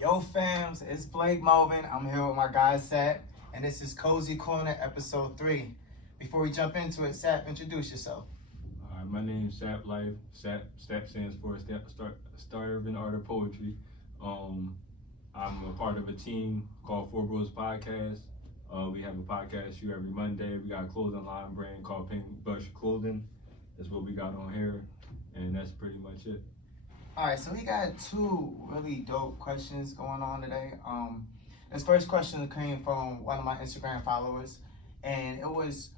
Yo fams, it's Blake Melvin. I'm here with my guy Sap, and this is Cozy Corner episode 3. Before we jump into it, Sap, introduce yourself. All right, my name's SapLife. Sap stands for Starving Art of Poetry. I'm a part of a team called Four Bros Podcast. We have a podcast shoot every Monday. We got a clothing line brand called Pink Bush Clothing. That's what we got on here, and that's pretty much it. All right, so we got 2 really dope questions going on today. This first question came from one of my Instagram followers, and it was,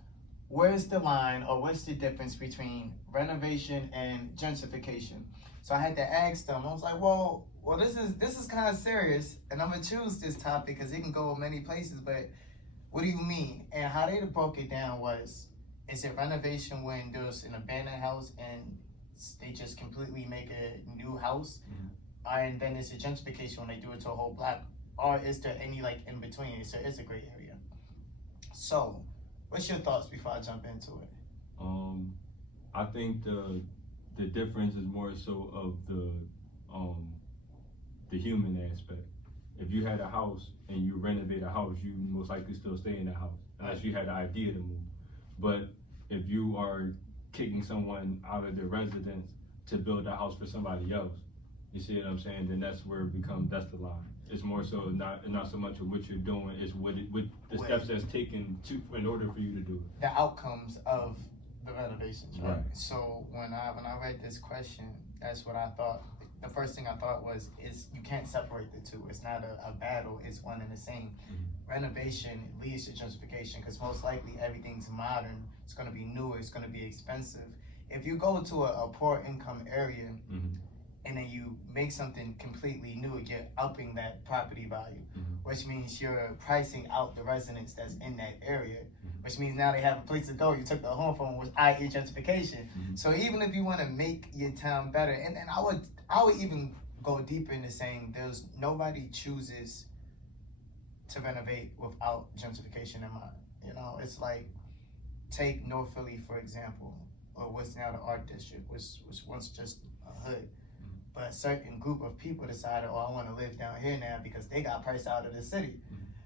where's the line or what's the difference between renovation and gentrification? So I had to ask them. I was like, well, this is kind of serious, and I'm gonna choose this topic because it can go many places. But what do you mean? And how they broke it down was, is it renovation when there's an abandoned house and they just completely make a new house, and then it's a gentrification when they do it to a whole block, or is there any like in between? So it's a gray area. So, what's your thoughts before I jump into it? I think the difference is more so of the human aspect. If you had a house and you renovate a house, you most likely still stay in the house unless you had the idea to move. But if you are kicking someone out of their residence to build a house for somebody else, you see what I'm saying? Then that's where that's the line. It's more so not so much of what you're doing, it's what the steps that's taken in order for you to do it. The outcomes of the renovations, right? Right. So when I read this question, that's what I thought. The first thing I thought was, is you can't separate the two. It's not a battle, it's one and the same. Renovation leads to gentrification because most likely everything's modern, it's going to be new, it's going to be expensive. If you go to a poor income area and then you make something completely new, you're upping that property value, which means you're pricing out the residents that's in that area, which means now they have a place to go. You took the home from, which i.e. gentrification. So even if you want to make your town better, and I would even go deeper into saying there's nobody chooses to renovate without gentrification in mind. You know, it's like, take North Philly for example, or what's now the art district, which was once just a hood. But a certain group of people decided, oh, I want to live down here now because they got priced out of the city.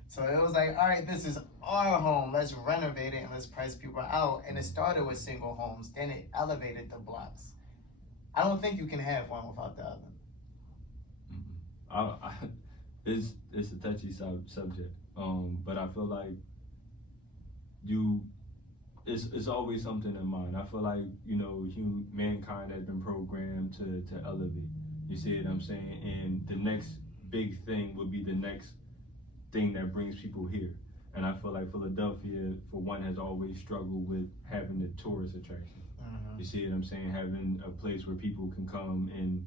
So it was like, all right, this is our home, let's renovate it and let's price people out. And it started with single homes, then it elevated the blocks. I don't think you can have one without the other. It's a touchy subject, but I feel like it's always something in mind. I feel like, mankind has been programmed to elevate. You see what I'm saying? And the next big thing would be the next thing that brings people here. And I feel like Philadelphia, for one, has always struggled with having the tourist attraction. You see what I'm saying? Having a place where people can come and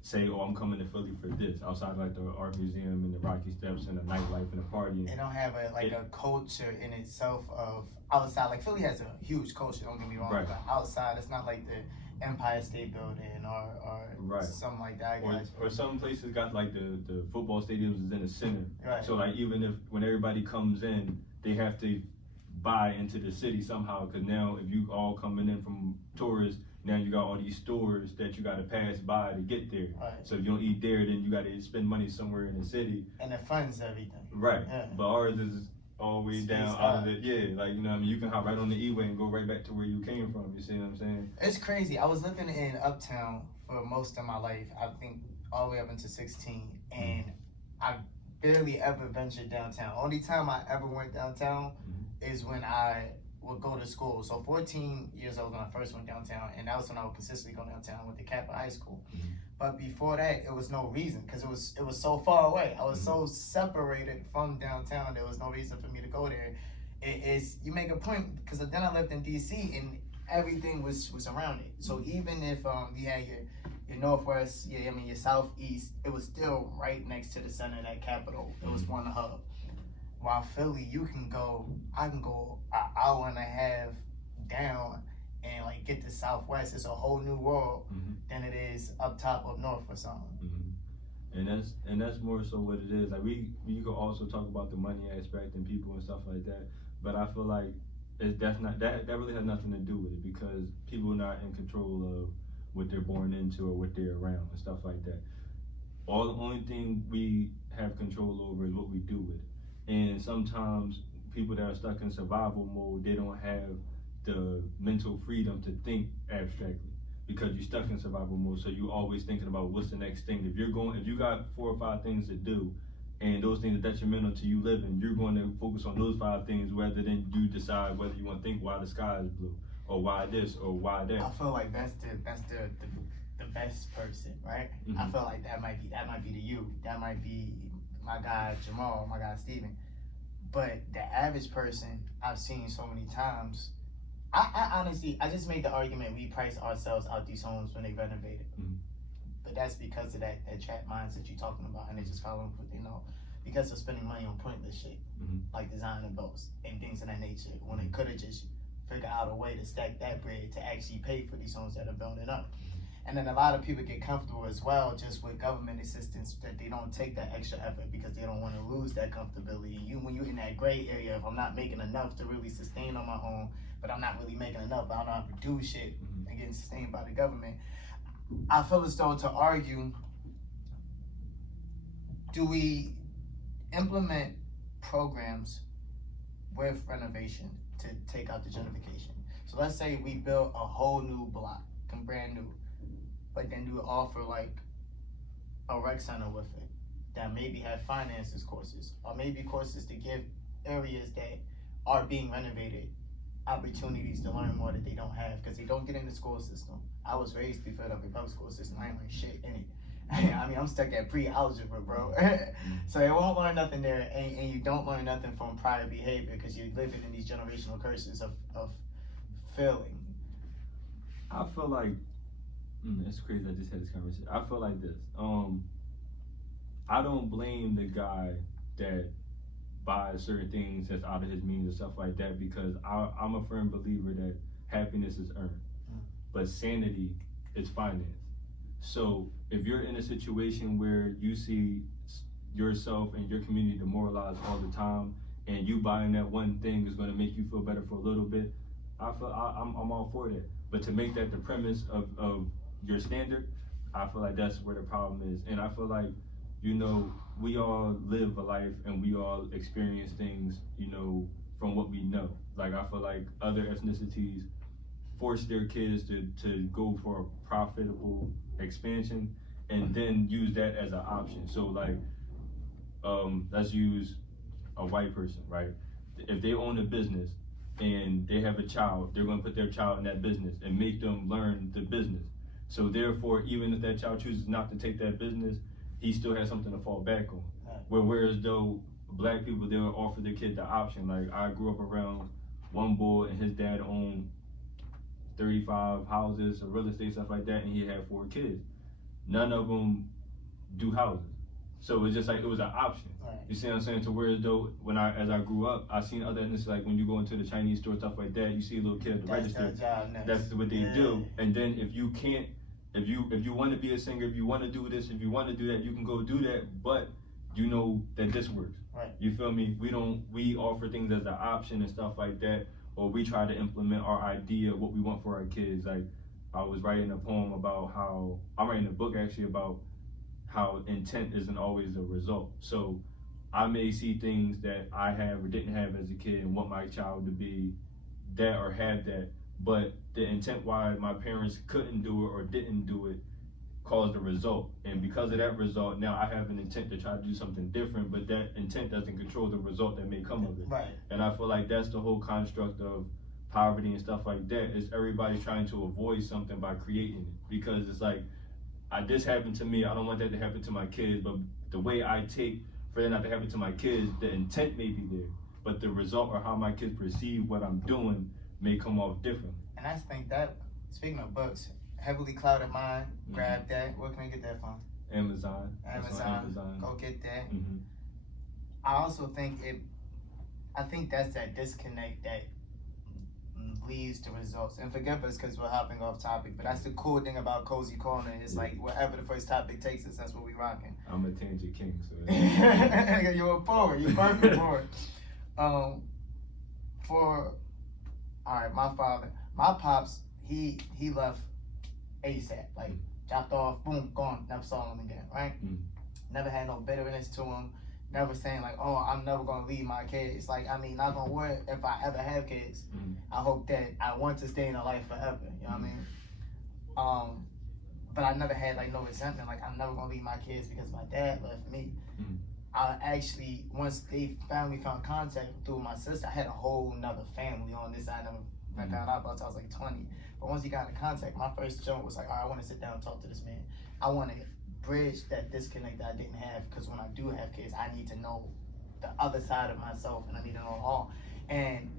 say, oh, I'm coming to Philly for this, outside like the art museum and the Rocky Steps and the nightlife and the partying. They don't have a culture in itself of outside. Like Philly has a huge culture, don't get me wrong, but outside it's not like the Empire State Building or something like that. Or some places got like the football stadiums is in the center. Right. So like even when everybody comes in, they have to buy into the city somehow, because now if you all coming in from tourists, now you got all these stores that you got to pass by to get there. Right. So if you don't eat there, then you got to spend money somewhere in the city. And it funds everything. Right. Yeah. But ours is all the way down out of it. Yeah, like, you know what I mean? You can hop right on the E-way and go right back to where you came from. You see what I'm saying? It's crazy. I was living in Uptown for most of my life. I think all the way up into 16. And I barely ever ventured downtown. Only time I ever went downtown is when I would go to school. So 14 years old when I first went downtown, and that was when I would consistently go downtown with the Kappa High School. But before that, it was no reason, because it was so far away. I was so separated from downtown, there was no reason for me to go there. You make a point, because then I lived in DC and everything was around it. So even if you had your northwest, your southeast, it was still right next to the center of that capital. It was one hub. While Philly, I can go an hour and a half down and like get to Southwest. It's a whole new world than it is up top up north or something. And that's more so what it is. Like you could also talk about the money aspect and people and stuff like that. But I feel like that really has nothing to do with it, because people are not in control of what they're born into or what they're around and stuff like that. All the only thing we have control over is what we do with it. And sometimes people that are stuck in survival mode, they don't have the mental freedom to think abstractly because you're stuck in survival mode. So you're always thinking about what's the next thing. If you got 4 or 5 things to do, and those things are detrimental to you living, you're going to focus on those 5 things rather than you decide whether you want to think why the sky is blue or why this or why that. I feel like that's the best person, right? Mm-hmm. I feel like that might be the you. That might be my guy Jamal, my guy Steven. But the average person I've seen so many times, I honestly, I just made the argument we price ourselves out these homes when they renovated. Mm-hmm. But that's because of that trap mindset you're talking about, and they just following what they know. Because of spending money on pointless shit, like designer boats and things of that nature, when they could have just figured out a way to stack that bread to actually pay for these homes that are building up. And then a lot of people get comfortable as well just with government assistance, that they don't take that extra effort because they don't want to lose that comfortability. When you're in that gray area, if I'm not making enough to really sustain on my own, but I'm not really making enough, but I don't know how to do shit and getting sustained by the government. I feel as though to argue, do we implement programs with renovation to take out the gentrification? So let's say we built a whole new block, brand new, but then do offer like a rec center with it that maybe have finances courses, or maybe courses to give areas that are being renovated opportunities to learn more that they don't have because they don't get in the school system. I was raised to be fed up with public school system. I ain't learned shit in it. I mean, I'm stuck at pre-algebra, bro. So you won't learn nothing there, and you don't learn nothing from prior behavior because you're living in these generational curses of failing. I feel like, it's crazy I just had this conversation. I feel like this. I don't blame the guy that buys certain things that's out of his means and stuff like that, because I'm a firm believer that happiness is earned, but sanity is finance. So if you're in a situation where you see yourself and your community demoralized all the time, and you buying that one thing is going to make you feel better for a little bit, I'm all for that. But to make that the premise of your standard, I feel like that's where the problem is. And I feel like, you know, we all live a life and we all experience things, you know, from what we know. Like, I feel like other ethnicities force their kids to go for a profitable expansion and then use that as an option. So like, let's use a white person, right? If they own a business and they have a child, they're gonna put their child in that business and make them learn the business. So therefore, even if that child chooses not to take that business, he still has something to fall back on. Whereas though black people, they'll offer their kid the option. Like, I grew up around one boy and his dad owned 35 houses, or real estate, stuff like that, and he had 4 kids. None of them do houses. So it's just like, it was an option. You see what I'm saying? To whereas though, as I grew up, I seen other ethnicities, like when you go into the Chinese store, stuff like that, you see a little kid at the register. That's what they do. And then if you can't, if you want to be a singer, if you want to do this, if you want to do that, you can go do that, but you know that this works. Right. You feel me? We offer things as an option and stuff like that, or we try to implement our idea of what we want for our kids. Like, I was writing a poem about how, I'm writing a book actually about how intent isn't always the result. So I may see things that I have or didn't have as a kid and want my child to be that or have that, but the intent why my parents couldn't do it or didn't do it caused the result. And because of that result, now I have an intent to try to do something different, but that intent doesn't control the result that may come of it. Right. And I feel like that's the whole construct of poverty and stuff like that, is everybody trying to avoid something by creating it. Because it's like, this happened to me, I don't want that to happen to my kids, but the way I take for that not to happen to my kids, the intent may be there, but the result or how my kids perceive what I'm doing may come off different. And I think that, speaking of books, Heavily Clouded Mind, grab that. Where can we get that from? Amazon. Amazon. Go get that. I also think I think that's that disconnect that leads to results. And forgive us because we're hopping off topic, but that's the cool thing about Cozy Corner. It's like wherever the first topic takes us, that's what we rocking. I'm a tangent king, so you're a poet. You're perfect for it. Alright, my father, my pops, he left ASAP, like dropped off, boom, gone, never saw him again, right? never had no bitterness to him, never saying like, oh, I'm never gonna leave my kids. Like, I mean, not gonna worry if I ever have kids. I hope that I want to stay in their life forever. You know what I mean? But I never had like no resentment. Like, I'm never gonna leave my kids because my dad left me. I actually, once they finally found contact through my sister, I had a whole nother family on this side of them. I found out about till I was like 20. But once he got in contact, my first joke was like, all right, I want to sit down and talk to this man. I want to bridge that disconnect that I didn't have, because when I do have kids, I need to know the other side of myself, and I need to know it all. And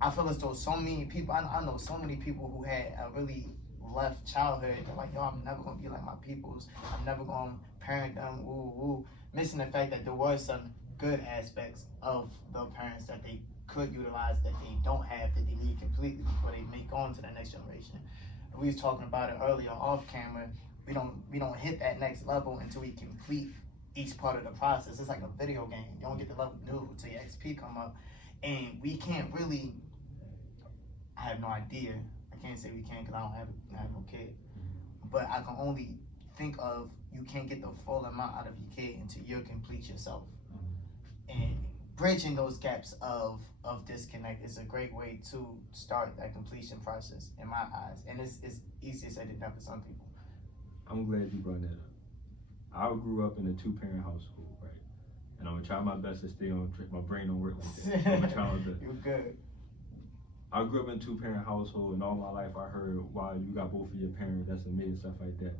I feel as though so many people, I know so many people who had a really left childhood. They're like, yo, I'm never gonna be like my peoples. I'm never gonna parent them, missing the fact that there was some good aspects of the parents that they could utilize that they don't have, that they need completely before they make on to the next generation. We was talking about it earlier off camera. We don't hit that next level until we complete each part of the process. It's like a video game. You don't get to level new until your XP come up, and we can't really. I have no idea. I can't say we can because I don't have no kid, but I can only think of, you can't get the full amount out of your kid until you complete yourself. And bridging those gaps of disconnect is a great way to start that completion process in my eyes. And it's easier said than done for some people. I'm glad you brought that up. I grew up in a 2-parent household, right? And I'm gonna try my best to stay on track. My brain don't work like that. I'm gonna try my best. You're good. I grew up in a 2-parent household, and all my life I heard, wow, you got both of your parents, that's amazing, stuff like that.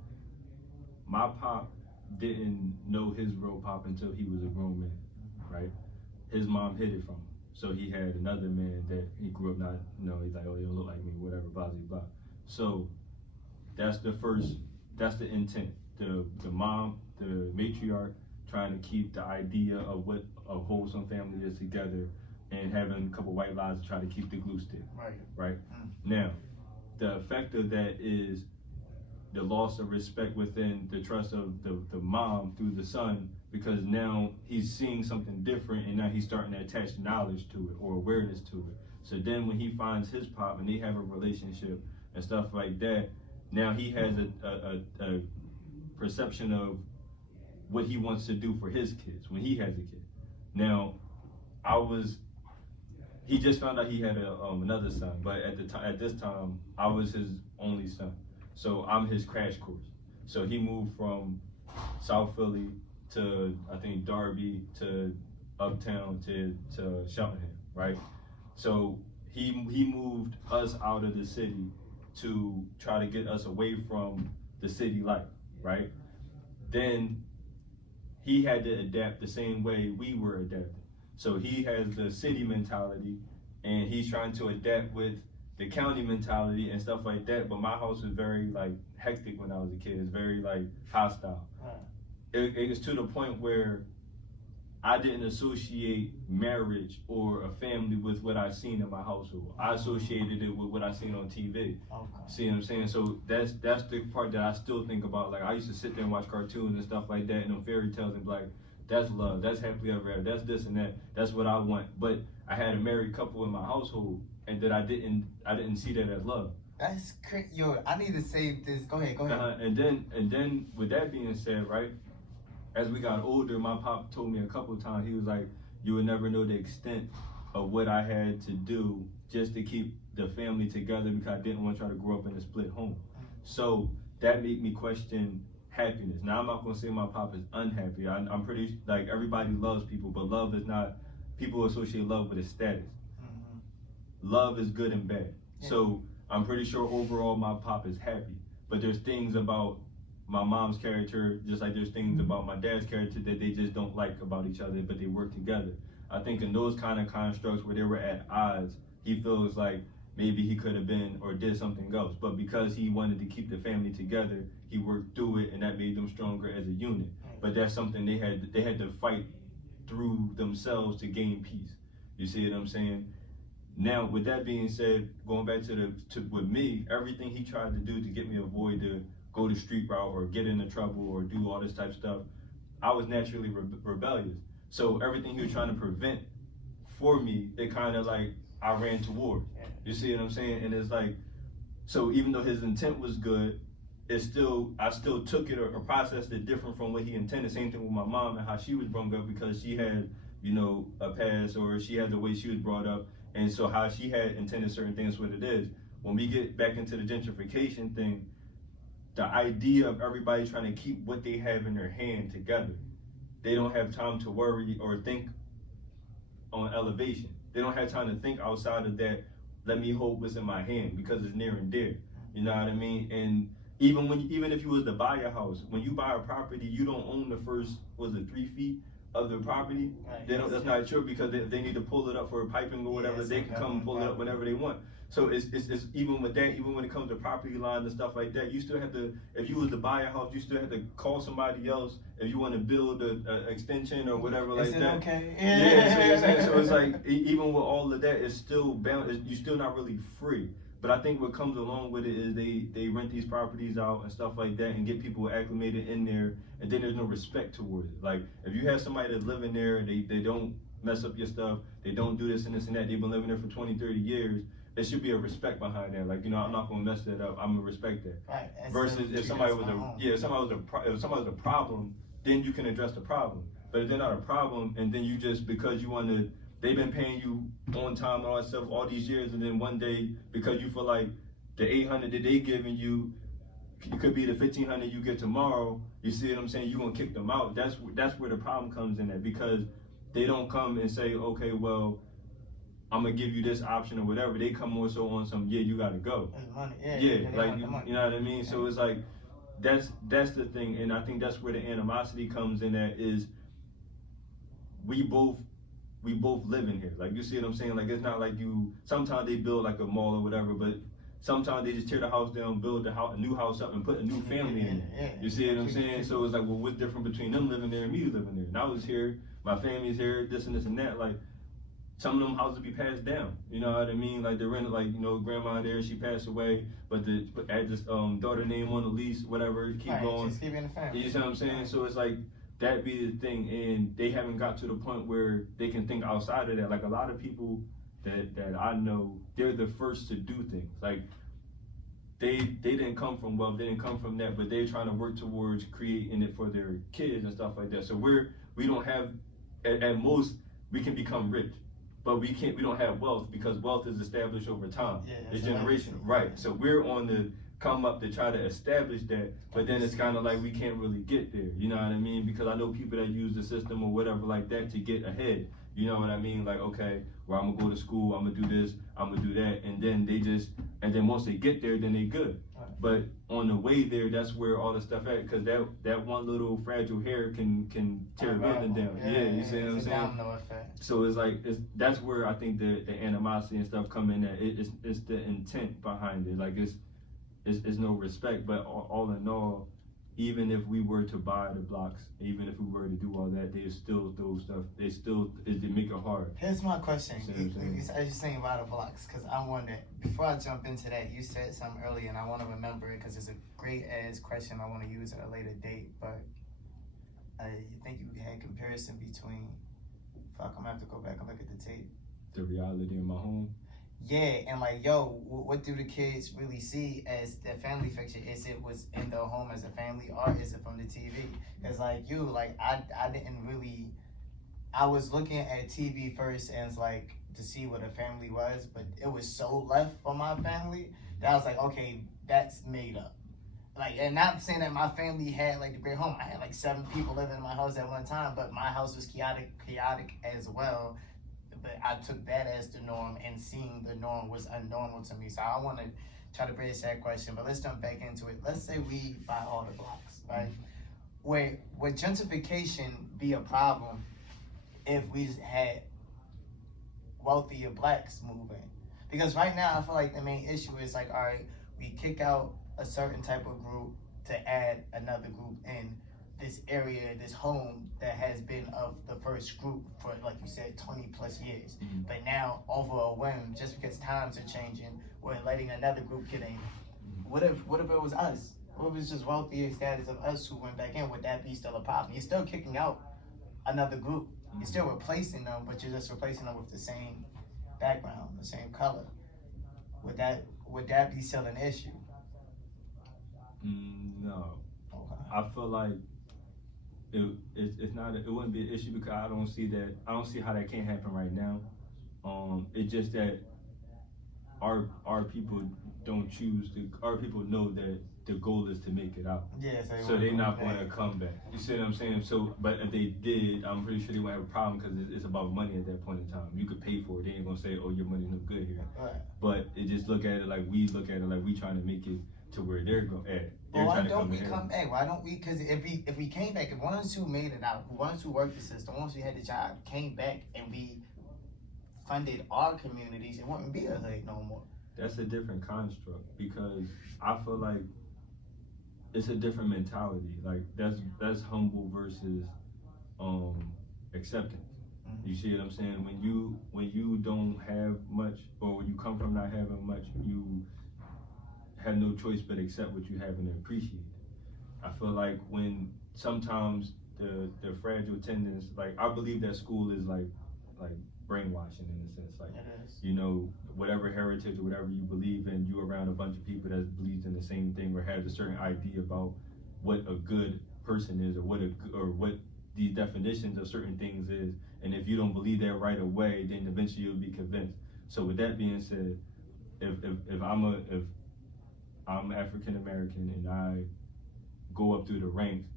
My pop didn't know his real pop until he was a grown man, right? His mom hid it from him. So he had another man that he grew up not, he's like, oh, you don't look like me, whatever, blah, blah, blah. So that's the intent. The mom, the matriarch, trying to keep the idea of what a wholesome family is together, and having a couple white lies to try to keep the glue stick. Right? Now, the effect of that is the loss of respect within the trust of the mom through the son, because now he's seeing something different, and now he's starting to attach knowledge to it or awareness to it. So then when he finds his pop and they have a relationship and stuff like that, now he has a perception of what he wants to do for his kids when he has a kid. Now, he just found out he had another son, but at this time, I was his only son. So I'm his crash course. So he moved from South Philly to, I think, Darby, to Uptown, to Cheltenham, right? So he moved us out of the city to try to get us away from the city life, right? Then he had to adapt the same way we were adapting. So he has the city mentality, and he's trying to adapt with the county mentality and stuff like that. But my house was very like hectic when I was a kid. It's very like hostile. It was to the point where I didn't associate marriage or a family with what I seen in my household. I associated it with what I seen on TV. See what I'm saying? So that's the part that I still think about. Like, I used to sit there and watch cartoons and stuff like that, and them fairy tales, and be like, that's love, that's happily ever after, that's this and that, that's what I want. But I had a married couple in my household, and that I didn't see that as love. That's crazy. Yo, I need to save this. Go ahead. And then with that being said, right, as we got older, my pop told me a couple of times, he was like, you would never know the extent of what I had to do just to keep the family together, because I didn't want to try to grow up in a split home. So that made me question happiness. Now, I'm not going to say my pop is unhappy. I'm pretty, like, everybody loves people, but love is not, people associate love with a status. Love is good and bad. So I'm pretty sure overall my pop is happy, but there's things about my mom's character, just like there's things about my dad's character that they just don't like about each other, but they work together. I think in those kind of constructs where they were at odds, he feels like maybe he could have been or did something else, but because he wanted to keep the family together, he worked through it, and that made them stronger as a unit. But that's something they had to fight through themselves to gain peace. You see what I'm saying? Now, with that being said, going back to with me, everything he tried to do to get me to avoid to go the street route or get into trouble or do all this type of stuff, I was naturally rebellious. So everything he was trying to prevent for me, it kind of like I ran toward. You see what I'm saying? And it's like, so even though his intent was good, I still took it or processed it different from what he intended. Same thing with my mom and how she was brought up, because she had, you know, a past, or she had the way she was brought up, and so how she had intended certain things, what it is. When we get back into the gentrification thing, the idea of everybody trying to keep what they have in their hand together, they don't have time to worry or think on elevation. They don't have time to think outside of that. Let me hold what's in my hand because it's near and dear. You know what I mean? And even if you was to buy a house, when you buy a property, you don't own the first, 3 feet of the property. Right. They don't. That's not true, because they need to pull it up for piping or whatever. They can come and pull it up whenever they want. So it's even with that, even when it comes to property lines and stuff like that, you still have to, if you was to buy a house, you still have to call somebody else if you want to build a extension or whatever like that. Okay? Yeah, so it's like, even with all of that, it's still bound. You're still not really free. But I think what comes along with it is they rent these properties out and stuff like that and get people acclimated in there, and then there's no respect towards it. Like, if you have somebody that's living there, they don't mess up your stuff, they don't do this and this and that, they've been living there for 20, 30 years, there should be a respect behind that. Like, you know, I'm not gonna mess that up, I'm gonna respect that. Right. Versus if somebody was if somebody was a problem, then you can address the problem. But if they're not a problem, and then you just, because you want to, they've been paying you on time and all that stuff all these years, and then one day, because you feel like the 800 that they giving you, it could be the 1500 you get tomorrow. You see what I'm saying? You're gonna kick them out. That's where the problem comes in at, because they don't come and say, okay, well, I'm gonna give you this option or whatever. They come more so on some, yeah, you gotta go. Money. Yeah, like, you know what I mean? Yeah. So it's like, that's the thing, and I think that's where the animosity comes in at, is we both live in here. Like, you see what I'm saying? Like, it's not like sometimes they build like a mall or whatever, but sometimes they just tear the house down, build a new house up, and put a new family in it. You see what I'm saying? So it's like, well, what's different between them living there and me living there? And I was here, my family's here, this and this and that. Like, some of them houses be passed down. You know what I mean? Like, they're rented, like, you know, grandma there, she passed away, but add this daughter name on the lease, whatever, keep going. Just keep it in the family. You see what I'm saying? So it's like, that be the thing, and they haven't got to the point where they can think outside of that. Like, a lot of people that I know, they're the first to do things. Like, they didn't come from wealth, they didn't come from that, but they're trying to work towards creating it for their kids and stuff like that. So we don't have, at most, we can become rich, but we don't have wealth, because wealth is established over time. It's generation, right? So we're on the come up to try to establish that, but then it's kind of like we can't really get there, you know what I mean? Because I know people that use the system or whatever like that to get ahead, you know what I mean? Like, okay, well, I'm gonna go to school, I'm gonna do this, I'm gonna do that, and then once they get there, then they good. But on the way there, that's where all the stuff at, because that one little fragile hair can tear a building down. You see what I'm saying? Domino effect. So it's like, that's where I think the animosity and stuff come in at. It's the intent behind it. Like, it's no respect, but all in all, even if we were to buy the blocks, even if we were to do all that, they still throw stuff. They make it hard. Here's my question. I was saying buy the blocks, because I wonder, before I jump into that, you said something earlier, and I want to remember it, because it's a great ass question I want to use at a later date. But you think you had comparison between, fuck, I'm gonna have to go back and look at the tape. The reality in my home. Yeah, and like, yo, what do the kids really see as their family fiction? Is it was in their home as a family, or is it from the TV? Because like I didn't really, I was looking at TV first, and it's like, to see what a family was, but it was so left for my family that I was like, okay, that's made up. Like, and not saying that my family had like the great home. I had like 7 people living in my house at one time, but my house was chaotic as well. But I took that as the norm, and seeing the norm was unnormal to me. So I want to try to bridge that question, but let's jump back into it. Let's say we buy all the blocks, right? Would gentrification be a problem if we just had wealthier blacks moving? Because right now I feel like the main issue is like, all right, we kick out a certain type of group to add another group in this area, this home that has been of the first group for, like you said, 20 plus years. Mm-hmm. But now, over a whim, just because times are changing, we're letting another group get in. Mm-hmm. What if it was us? What if it was just wealthier status of us who went back in? Would that be still a problem? You're still kicking out another group. Mm-hmm. You're still replacing them, but you're just replacing them with the same background, the same color. Would that be still an issue? No, Okay. I feel like it's not it wouldn't be an issue because I don't see how that can't happen right now. It's just that our people don't choose to. Our people know that the goal is to make it out. Yeah, so they're not going to come back. You see what I'm saying? So, but if they did, I'm pretty sure they won't have a problem because it's about money at that point in time. You could pay for it. They ain't gonna say, "Oh, your money's no good here." Right. But it just look at it like we trying to make it to where they're going at. Well, why don't we come back? Why don't we? Because if we came back, if ones who made it out, ones who worked the system, ones who had the job, came back and we funded our communities, it wouldn't be a hood no more. That's a different construct because I feel like it's a different mentality. Like that's humble versus acceptance. Mm-hmm. You see what I'm saying? When you don't have much, or when you come from not having much, you have no choice but accept what you have and appreciate it. I feel like when sometimes the fragile tendons, like I believe that school is like brainwashing in a sense. Like, you know, whatever heritage or whatever you believe in, you around a bunch of people that believes in the same thing or has a certain idea about what a good person is or what these definitions of certain things is. And if you don't believe that right away, then eventually you'll be convinced. So with that being said, if I'm African American and I go up through the ranks,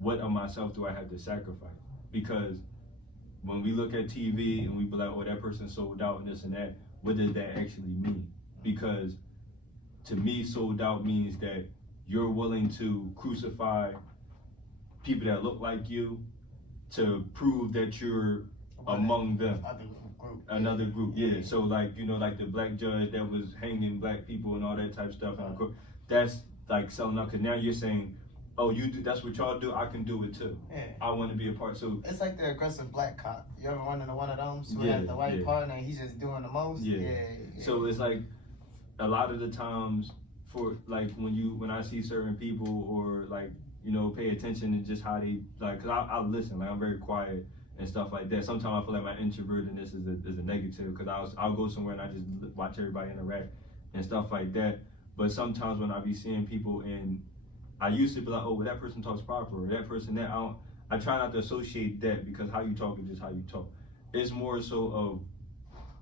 what of myself do I have to sacrifice? Because when we look at TV and we be like, oh, that person sold out and this and that, what does that actually mean? Because to me, sold out means that you're willing to crucify people that look like you to prove that you're among them. Another group, yeah. So like, you know, like the black judge that was hanging black people and all that type of stuff. And that's like selling out, because now you're saying, oh, you do, that's what y'all do, I can do it too. Yeah. I want to be a part. So it's like the aggressive black cop. You ever run into one of them who has the white partner and he's just doing the most? Yeah. So it's like a lot of the times for like when I see certain people or like, you know, pay attention to just how they like, cause I listen, like I'm very quiet and stuff like that. Sometimes I feel like my introvertedness is a negative, because I'll go somewhere and I just watch everybody interact and stuff like that. But sometimes when I be seeing people and I used to be like, oh, well, that person talks proper, or that person that I try not to associate that, because how you talk is just how you talk. It's more so of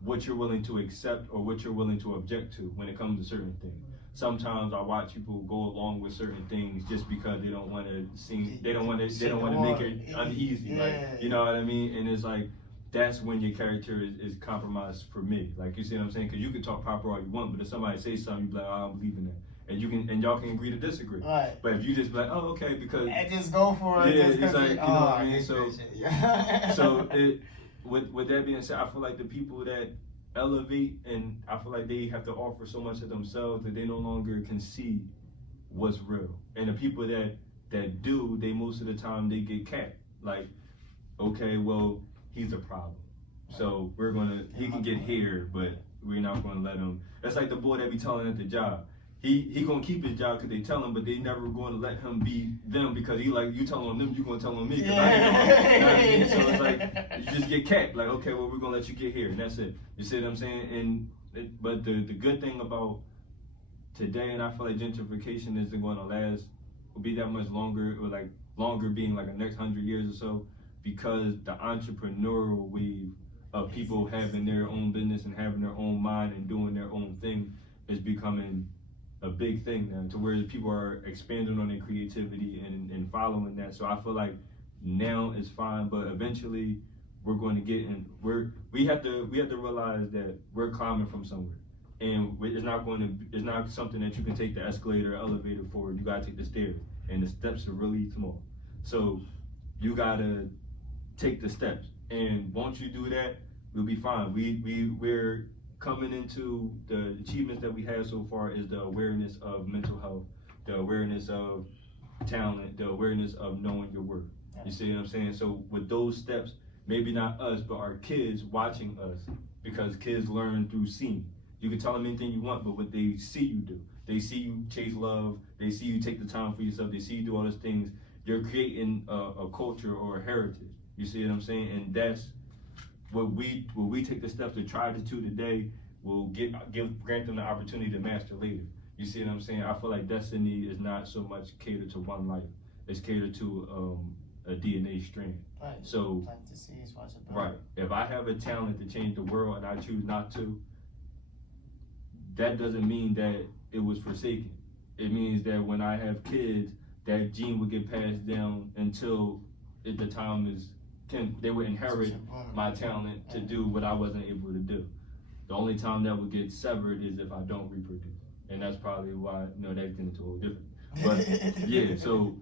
what you're willing to accept or what you're willing to object to when it comes to certain things. Sometimes I watch people go along with certain things just because they don't want to seem, they don't want to make it uneasy, like, you know what I mean? And it's like, that's when your character is compromised for me. Like, you see what I'm saying? Because you can talk proper all you want, but if somebody says something, you be like, oh, I don't believe in that. And y'all can agree to disagree. Right. But if you just be like, oh, okay, because and just go for it. Yeah, it's like, you know what I mean? So it, with that being said, I feel like the people that elevate, and I feel like they have to offer so much of themselves that they no longer can see what's real. And the people that do, they most of the time they get capped. Like, okay, well, he's a problem. So he can get here, but we're not gonna let him. That's like the boy that be telling at the job. He gonna keep his job because they tell him, but they never going to let him be them, because he like, you telling on them, you gonna tell on me, because I ain't gonna, you know what I mean? So it's like, you just get capped, like, okay, well, we're gonna let you get here, and that's it. You see what I'm saying? But the good thing about today, and I feel like gentrification isn't going to last, will be that much longer, or like longer being like the next 100 years or so, because the entrepreneurial wave of people having their own business and having their own mind and doing their own thing is becoming a big thing now, to where people are expanding on their creativity and following that. So I feel like now it's fine, but eventually we're going to get in. We have to realize that we're climbing from somewhere, and it's not something that you can take the escalator or elevator for. You gotta take the stairs, and the steps are really small. So you gotta take the steps, and once you do that, we'll be fine. We're coming into the achievements that we have so far is the awareness of mental health, the awareness of talent, the awareness of knowing your worth. You see what I'm saying? So with those steps, maybe not us, but our kids watching us, because kids learn through seeing. You can tell them anything you want, but what they see you do. They see you chase love, they see you take the time for yourself, they see you do all those things. You're creating a culture or a heritage. You see what I'm saying? And that's what we take the steps to try to do today will grant them the opportunity to master later. You see what I'm saying? I feel like destiny is not so much catered to one life. It's catered to a DNA strand. Right. So, plant the seeds, watch it build. right. If I have a talent to change the world and I choose not to, that doesn't mean that it was forsaken. It means that when I have kids, that gene will get passed down until the time is, they would inherit my talent to do what I wasn't able to do. The only time that would get severed is if I don't reproduce. And that's probably why, that's getting into a whole different. But yeah, so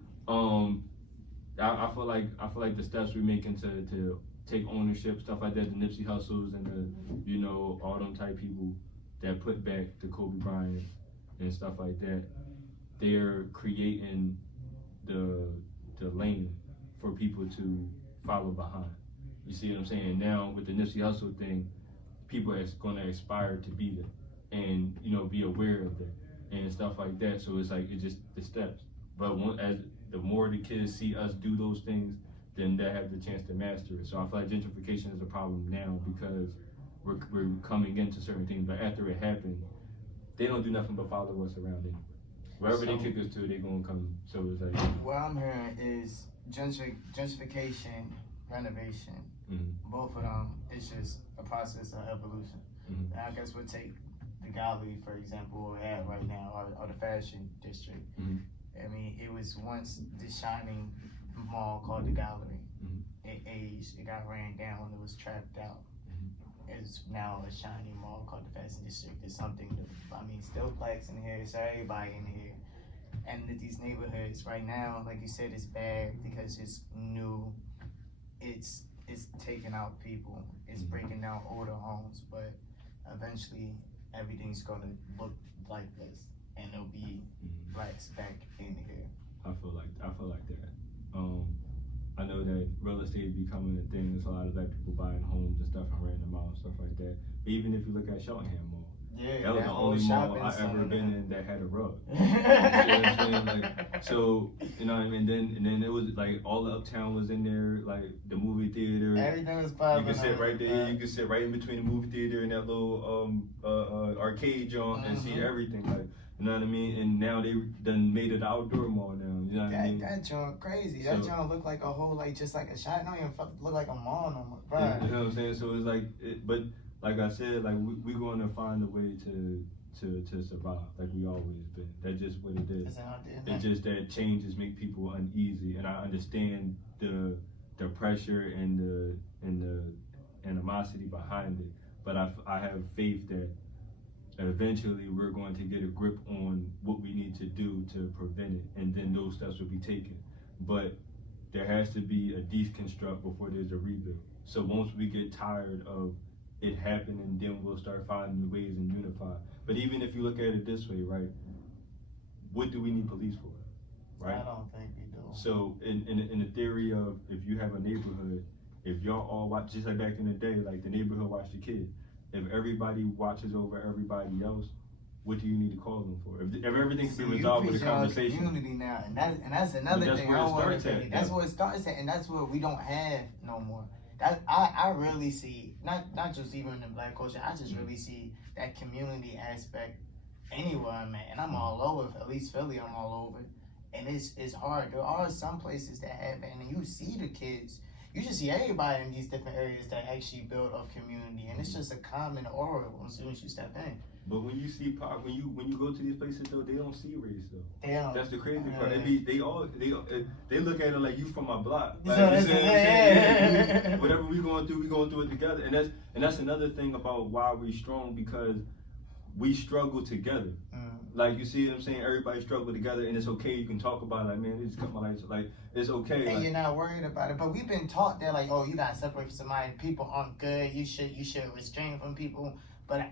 I feel like the steps we're making to take ownership, stuff like that, the Nipsey Hussles and the, all them type people that put back the Kobe Bryant and stuff like that, they're creating the lane for people to follow behind. You see what I'm saying? Now with the Nipsey Hussle thing, people are going to aspire to be there and be aware of that and stuff like that. So it's like it's just the steps. But as the more the kids see us do those things, then they have the chance to master it. So I feel like gentrification is a problem now because we're coming into certain things, but after it happens, they don't do nothing but follow us around it. Wherever they kick us to, they're gonna come. So it's like what I'm hearing is gentrification, renovation. Mm-hmm. Both of them, it's just a process of evolution. Mm-hmm. And I guess we'll take the gallery, for example, where we're at right now, or the fashion district. Mm-hmm. I mean, it was once the shining mall called the gallery. Mm-hmm. It aged, it got ran down, it was trapped out. Mm-hmm. It's now a shiny mall called the fashion district. It's something still blacks in here, so everybody in here. And these neighborhoods right now, like you said, it's bad because it's new. It's taking out people. It's breaking down older homes, but eventually everything's gonna look like this, and there'll be blacks back in here. I feel like that. I know that real estate is becoming a thing. There's a lot of black people buying homes and stuff and renting them out and stuff like that. But even if you look at Cheltenham Mall, that was the only mall I ever been in that had a rug. You know what I'm saying? So you know what I mean. And then it was like all the Uptown was in there, like the movie theater. Everything was popping. You can sit right there. You can sit right in between the movie theater and that little arcade joint and see everything. Like, you know what I mean? And now they done made it outdoor mall now. You know what I mean? That joint crazy. That joint look like a whole, just like a shot. It don't even look like a mall no more. Right. You know what I'm saying? So it's like, but like I said, like we're going to find a way to survive, like we always been. That's just what it is. It's just that changes make people uneasy, and I understand the pressure and the animosity behind it. But I have faith that eventually we're going to get a grip on what we need to do to prevent it, and then those steps will be taken. But there has to be a deconstruct before there's a rebuild. So once we get tired of it happening, then we'll start finding ways and unify. But even if you look at it this way, right? What do we need police for, right? I don't think we do. So in the theory of if you have a neighborhood, if y'all all watch, just like back in the day, like the neighborhood watched the kid. If everybody watches over everybody else, what do you need to call them for? If everything can be resolved with a conversation. Community now, and that's another thing I want to say. That's where it starts at, and that's what we don't have no more. That I really see, not just even in the black culture, I just really see that community aspect anywhere I'm at, and I'm all over. At least Philly, I'm all over, and it's hard. There are some places that have it, and you see the kids. You just see everybody in these different areas that actually build up community, and it's just a common aura as soon as you step in. But when you see when you go to these places though, they don't see race though. They don't. That's the crazy part. They look at it like you from my block. Like, whatever we going through it together. And that's another thing about why we strong, because we struggle together. Like, you see what I'm saying? Everybody struggle together, and it's okay. You can talk about it. Like, man, they just cut my lights. Like, it's okay. And you're not worried about it. But we've been taught that, like, oh, you gotta separate from somebody. People aren't good. You should restrain from people. But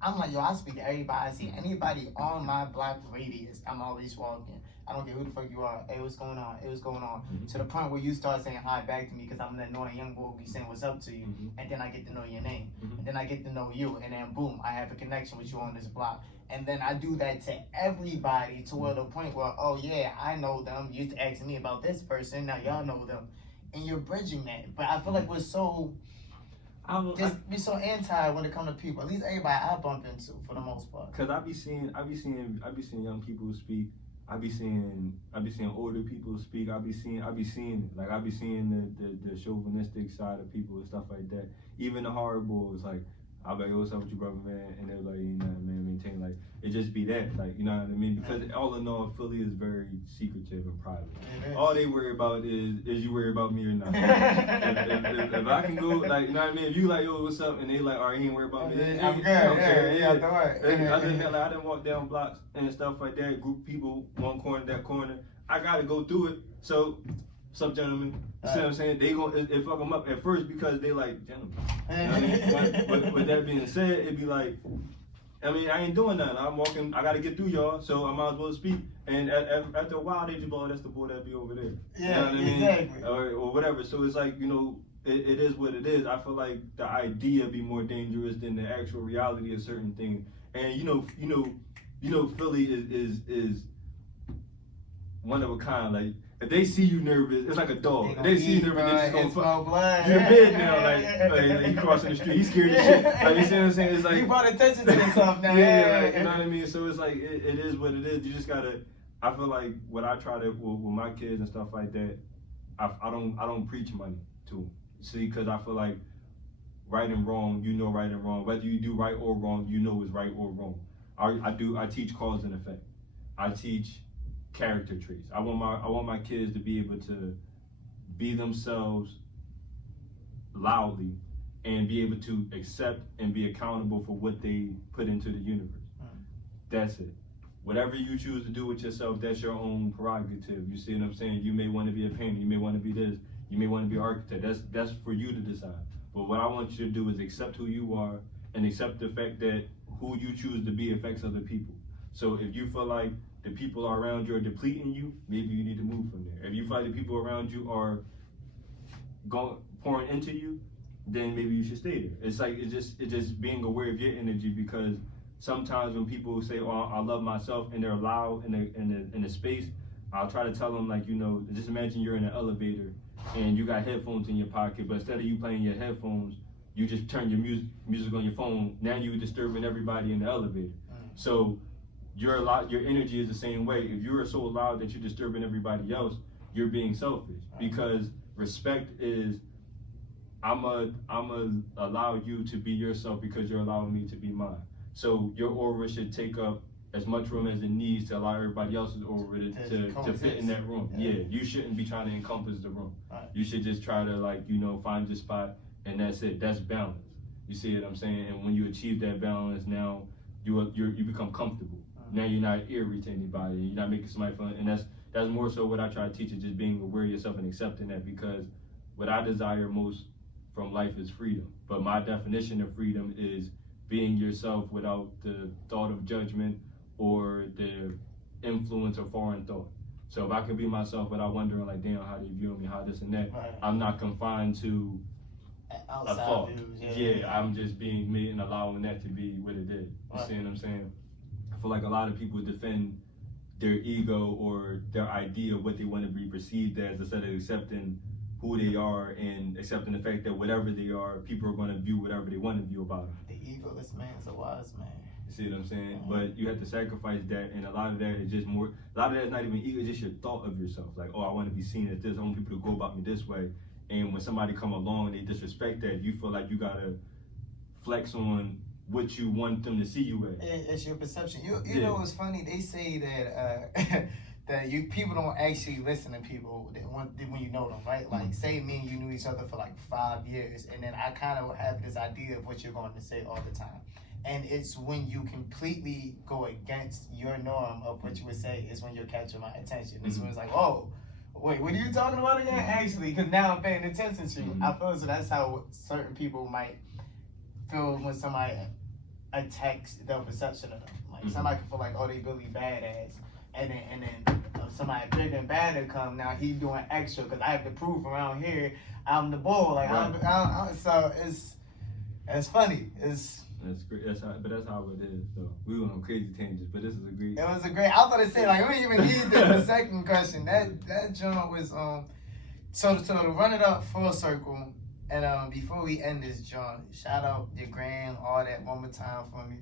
I'm like, yo, I speak to everybody. I see anybody on my block radius, I'm always walking. I don't care who the fuck you are. Hey, what's going on? Hey, what's going on? To the point where you start saying hi back to me because I'm that annoying young boy who be saying what's up to you. And then I get to know your name. And then I get to know you. And then boom, I have a connection with you on this block. And then I do that to everybody to where the point where, oh yeah, I know them. You asking me about this person. Now y'all know them. And you're bridging that. But I feel like we're so... Just be so anti when it comes to people. At least everybody I bump into for the most part. Cause I be seeing young people speak. I be seeing older people speak. I be seeing it. Like I be seeing the chauvinistic side of people and stuff like that. Even the horrible, like I'll be like, yo, what's up with you, brother, man? And they're like, you know what I mean, maintain, like, it just be that, like, you know what I mean? Because all in all, Philly is very secretive and private. All they worry about is you worry about me or not? if I can go, like, you know what I mean? If you like, yo, what's up? And they like, all right, he ain't worried about me. I'm good, yeah, don't worry. I didn't walk down blocks and stuff like that, group people, one corner, that corner. I gotta go through it. So, what's up, gentlemen? You see what I'm saying? They gon' it fuck them up at first because they like, gentlemen. You know what I mean? But with that being said, it'd be like, I mean, I ain't doing nothing. I'm walking, I gotta get through y'all, so I might as well speak. And after a while, they just, oh, that's the boy that be over there. Yeah, you know what I mean? Exactly. Or whatever. So it's like, you know, it is what it is. I feel like the idea be more dangerous than the actual reality of certain things. And you know, Philly is one of a kind. Like, if they see you nervous, it's like a dog. If they see you nervous, they just gonna fuck. Blood. You're big now, like he crossing the street, he's scared as shit. Like, you see what I'm saying? It's like you brought attention to yourself now. Yeah, like, you know what I mean? So it's like it is what it is. You just gotta. I feel like what I try to with my kids and stuff like that. I don't preach money to them. See, because I feel like right and wrong, you know right and wrong. Whether you do right or wrong, you know is right or wrong. I teach cause and effect. I teach character traits. I want my kids to be able to be themselves loudly and be able to accept and be accountable for what they put into the universe. That's it. Whatever you choose to do with yourself, that's your own prerogative. You see what I'm saying? You may want to be a painter, you may want to be this, you may want to be an architect. That's for you to decide. But what I want you to do is accept who you are and accept the fact that who you choose to be affects other people. So if you feel like the people around you are depleting you, maybe you need to move from there. If you feel like the people around you are pouring into you, then maybe you should stay there. It's like it's just being aware of your energy, because sometimes when people say, "Oh, I love myself," and they're loud in the space, I'll try to tell them, like, you know, just imagine you're in an elevator and you got headphones in your pocket, but instead of you playing your headphones, you just turn your music on your phone. Now you're disturbing everybody in the elevator. So your energy is the same way. If you're so loud that you're disturbing everybody else, you're being selfish. Because respect is, I'm allow you to be yourself because you're allowing me to be mine. So your aura should take up as much room as it needs to allow everybody else's aura to fit in that room. Yeah, you shouldn't be trying to encompass the room. You should just try to, like, you know, find your spot, and that's it. That's balance. You see what I'm saying? And when you achieve that balance, now you become comfortable. Now you're not eerie to anybody. You're not making somebody fun, and that's more so what I try to teach, is just being aware of yourself and accepting that. Because what I desire most from life is freedom. But my definition of freedom is being yourself without the thought of judgment or the influence of foreign thought. So if I can be myself without wondering, like, damn, how do you view me, how this and that, I'm not confined to a thought. I'm just being me and allowing that to be what it is. You see what I'm saying? I feel like a lot of people defend their ego or their idea of what they want to be perceived as, instead of accepting who they are and accepting the fact that whatever they are, people are going to view whatever they want to view about them. The egoless man's a wise man. You see what I'm saying? But you have to sacrifice that, and a lot of that is just more. A lot of that is not even ego; it's just your thought of yourself. Like, oh, I want to be seen as this. I want people to go about me this way. And when somebody come along and they disrespect that, you feel like you gotta flex on what you want them to see you as. It's your perception. You know what's funny? They say that that people don't actually listen to people when you know them, right? Like, say me and you knew each other for like 5 years, and then I kind of have this idea of what you're going to say all the time. And it's when you completely go against your norm of what you would say is when you're catching my attention. It's when it's like, oh, wait, what are you talking about again? Actually, because now I'm paying attention to you. I feel so that's how certain people might feel when somebody attacks their perception of them. Like, somebody can feel like, oh, they really badass. And then somebody bigger and badder come, now he's doing extra because I have to prove around here I'm the bull. Like, so it's funny. That's great. That's how it is. So we went on crazy tangents, but this is a great. It was a great. I was gonna say, like, we didn't even need the second question. That joint was so to run it up full circle. And before we end this, John, shout out your gram, all that one more time for me.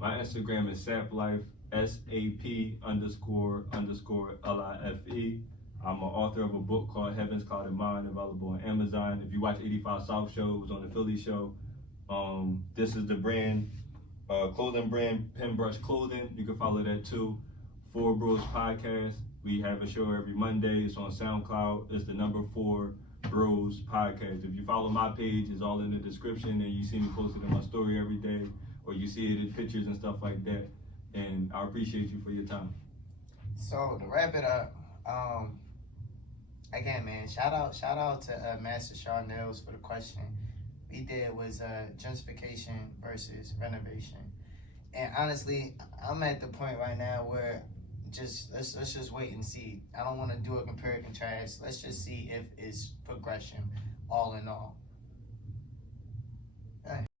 My Instagram is SapLife, SAP__LIFE. I'm an author of a book called Heaven's Clouded Mind, available on Amazon. If you watch 85 South Show, it was on the Philly show. This is the brand, clothing brand, Penbrush Clothing. You can follow that too. Four Bros Podcast. We have a show every Monday. It's on SoundCloud. It's the number 4 Bros Podcast. If you follow my page, it's all in the description, and you see me posted in my story every day, or you see it in pictures and stuff like that. And I appreciate you for your time. So to wrap it up, again, man, shout out to Master Shaw Nails for the question we did was gentrification versus renovation. And honestly, I'm at the point right now where let's just wait and see. I don't want to do a compare and contrast. Let's just see if it's progression all in all.